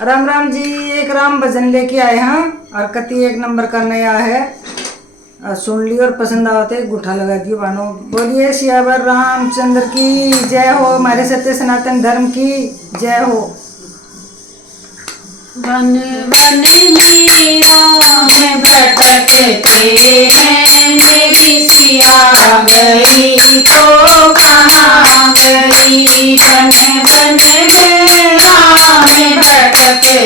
राम राम जी। एक राम भजन लेके आए हैं और कति एक नंबर का नया है। सुन लियो और पसंद आवते गुठा लगा दियो बानो। बोलिए सियावर रामचंद्र की जय हो, हमारे सत्य सनातन धर्म की जय हो। वन वन मीरा में भटकते हैं, मेरी सिया गई तो कहाँ गई। वन वन मीरा में भटकते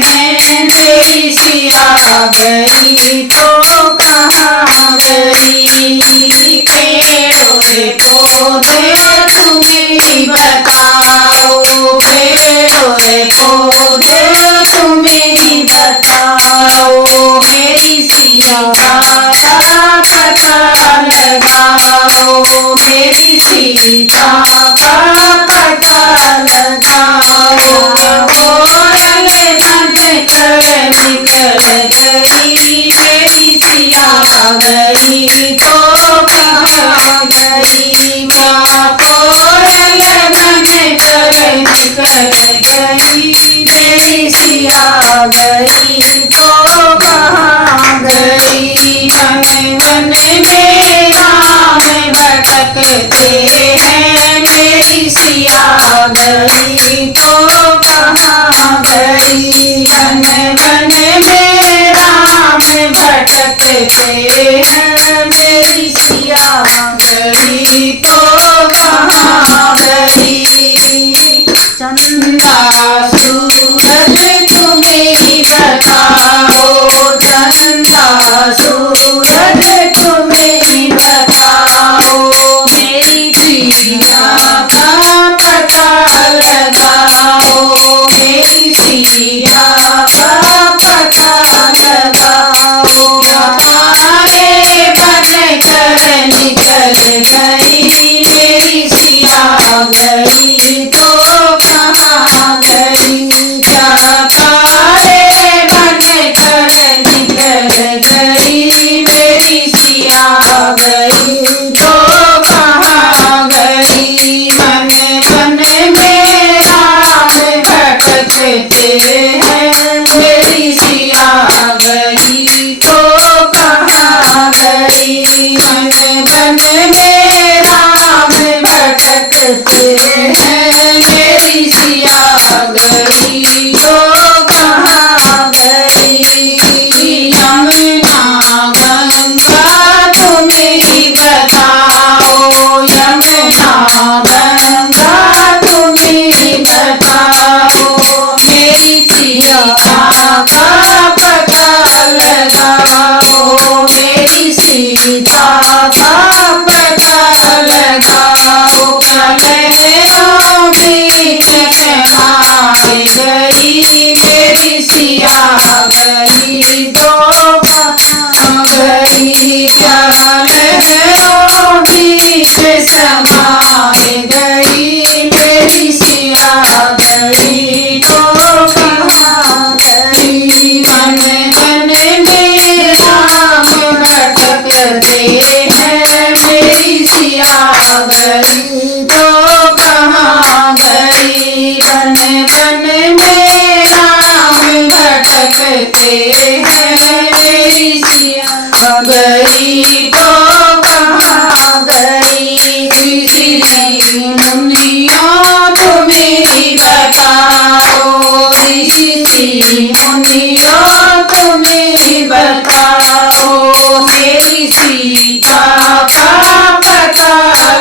हैं, मेरी सिया गई तो कहाँ गई। पेड़ों रे पौधे तुम्हें बताओ, पेड़ों रे पौधे तुम्हें बताओ। मेरी सिया का पता लगाओ, मेरी सीता का पता लगाओ। कोयल मन कर निकल गई, मेरी सिया गई तो कहाँ गई। कोयल मन कर निकल गई, मेरी सिया गई तो कहाँ गई। वन वन में राम भटकते हैं, मेरी सिया गई तो कहाँ गई। वन वन में राम भटकते हैं, मेरी सिया गई तो कहाँ गई। चंदा सूरज तुम्हें बताओ, चंदा सूरज तुम्हें बताओ। मेरी सिया का पता लगाओ, मेरी सिया का पता लगाओ। तारे बन कर निकल गई, मेरी सिया गई तो कहाँ गई। तारे बन कर निकल गई, मेरी सिया गई तो कहाँ गई। मन मन में राम भटकते हैं, मेरी सिया गई तो कहाँ गई। मन मन में राम भटकते हैं, मेरी सिया गई तो कहाँ गई। यमुना गंगा तुम्हें बताओ, यमुना गंगा तुम्हें बताओ। मेरी सिया का पता लगाओ, मेरी सीता का पता लगाओ। लहरों बीच नहाए गई, मेरी सिया गई तो कहाँ गई। लहरों बीच समाए गई, मेरी सिया गई तो कहाँ गई। मन मन में राम भटकते हैं, मेरी सिया गई तो कहाँ गई। वन वन में राम भटकते हैं, मेरी सिया गई तो कहाँ गई। ऋषि मुनियों तुम्हें बताओ, ऋषि मुनियों तुम्हें बताओ। मेरी सीता का पता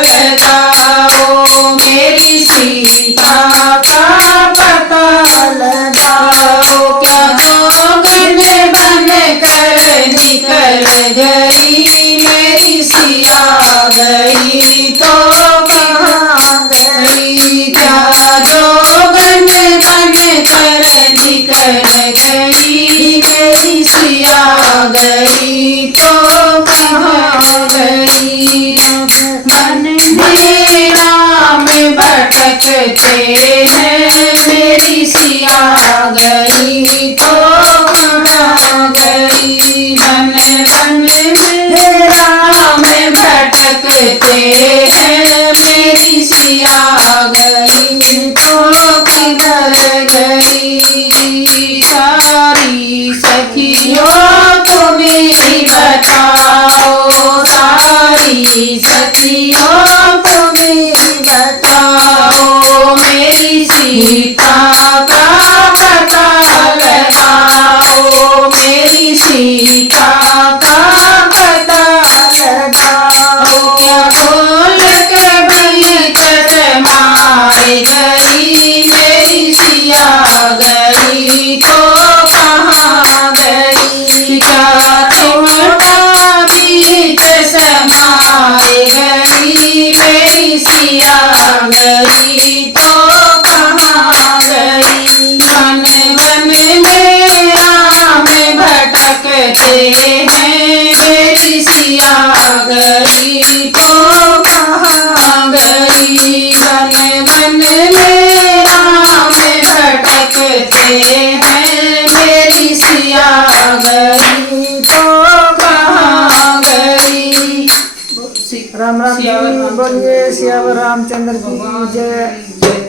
लगाओ, मेरी सीता का पता लगाओ। क्या जोगन बन कर निकल गई, मेरी सिया गई तो कहाँ गई। क्या जोगन बन कर निकल गई, मेरी सिया गई तो कहाँ गई। मन में राम भटकते हैं, मेरी सिया गई तो कहाँ गई। मन मन में राम भटकते हैं, मेरी सिया गई तो किधर गई। सखियों तुम्हें बताओ, सारी सखियों तुम्हें बताओ, मेरी सीता का पता लगाओ, मेरी सीता का पता लगाओ। क्या बोल के बड़ी चटमाए गई, मेरी सिया गई तो कहाँ गई, क्या छोटा बीच समाए गई, मेरी सिया गई तो कहाँ गई। वन वन में राम भटकते हैं, मेरी सिया गई तो कहाँ गई। वन वन में राम भटकते हैं, मेरी सिया गई तो कहाँ गई। राम राम जी, बोलिए सियावर रामचंद्र की जय।